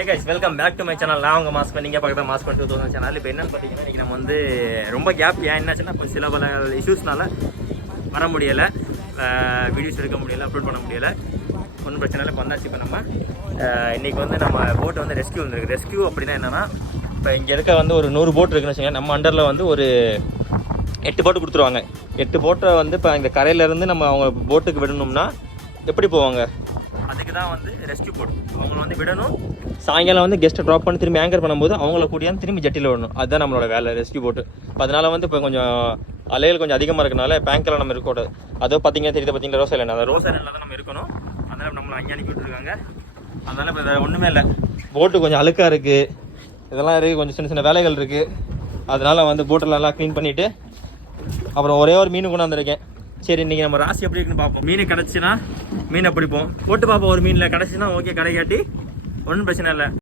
Hey guys, welcome back to my channel. நான் உங்க mask நீங்க பார்க்குற மாஸ்க் 2000 சேனல். இப்போ என்னன்னு பார்த்தீங்கன்னா இன்னைக்கு நம்ம வந்து ரொம்ப கேப் ஏன் என்னாச்சுன்னா கொஞ்சம் சில பல இஷ்யூஸ்னால வர முடியலை, வீடியோஸ் எடுக்க முடியலை, அப்லோட் பண்ண முடியலை. ஒன்றும் பிரச்சனை இல்லை. இப்போ வந்தாச்சு. இப்போ நம்ம இன்றைக்கி வந்து நம்ம போட்டு வந்து ரெஸ்கியூ வந்துருக்கு. ரெஸ்கியூ அப்படின்னா என்னென்னா, இப்போ இங்கே இருக்க வந்து ஒரு 100 போட் இருக்குன்னு வச்சுங்க. நம்ம அண்டரில் வந்து ஒரு 8 போட்டு கொடுத்துருவாங்க. 8 போட்டை வந்து இப்போ இந்த கரையிலேருந்து நம்ம அவங்க போட்டுக்கு விடணும்னா எப்படி போவாங்க? அதுக்கு தான் வந்து ரெஸ்கியூ போட். அவங்கள வந்து விடணும், சாயங்காலம் வந்து கெஸ்ட்டை ட்ராப் பண்ணி திரும்பி ஆங்கர் பண்ணும்போது அவங்கள கூட்டியாந்து திரும்பி ஜட்டியில் விடணும். அதுதான் நம்மளோட வேலை, ரெஸ்கியூ போட்டு. இப்போ அதனால் வந்து இப்போ கொஞ்சம் அலைகள் கொஞ்சம் அதிகமாக இருக்கனால பேங்க்கில் நம்ம இருக்கக்கூடாது. அதோ பார்த்தீங்கன்னா தெரியுது, பார்த்தீங்கன்னா ரோஸ் ஐலண்ட், அந்த ரோஸ் ஐலண்டில் தான் நம்ம இருக்கணும். அதனால் நம்மளை அங்கே அனுப்பி விட்டுருக்காங்க. அதனால் இப்போ வேறு ஒன்றுமே இல்லை. போட்டு கொஞ்சம் அழுக்காக இருக்குது, இதெல்லாம் இருக்குது, கொஞ்சம் சின்ன சின்ன வேலைகள் இருக்குது. அதனால் வந்து போட்டெல்லாம் க்ளீன் பண்ணிவிட்டு அப்புறம் ஒரே ஒரு மீன் கொண்டாந்துருக்கேன். சரி, இன்றைக்கி நம்ம ராசி எப்படி இருக்குன்னு பார்ப்போம். மீன் கிடச்சின்னா மீனை பிடிப்போம், போட்டு பார்ப்போம். ஒரு மீனில் கிடச்சின்னா ஓகே, கிடைக்காட்டி ஒன்றும் பிரச்சனை இல்லை.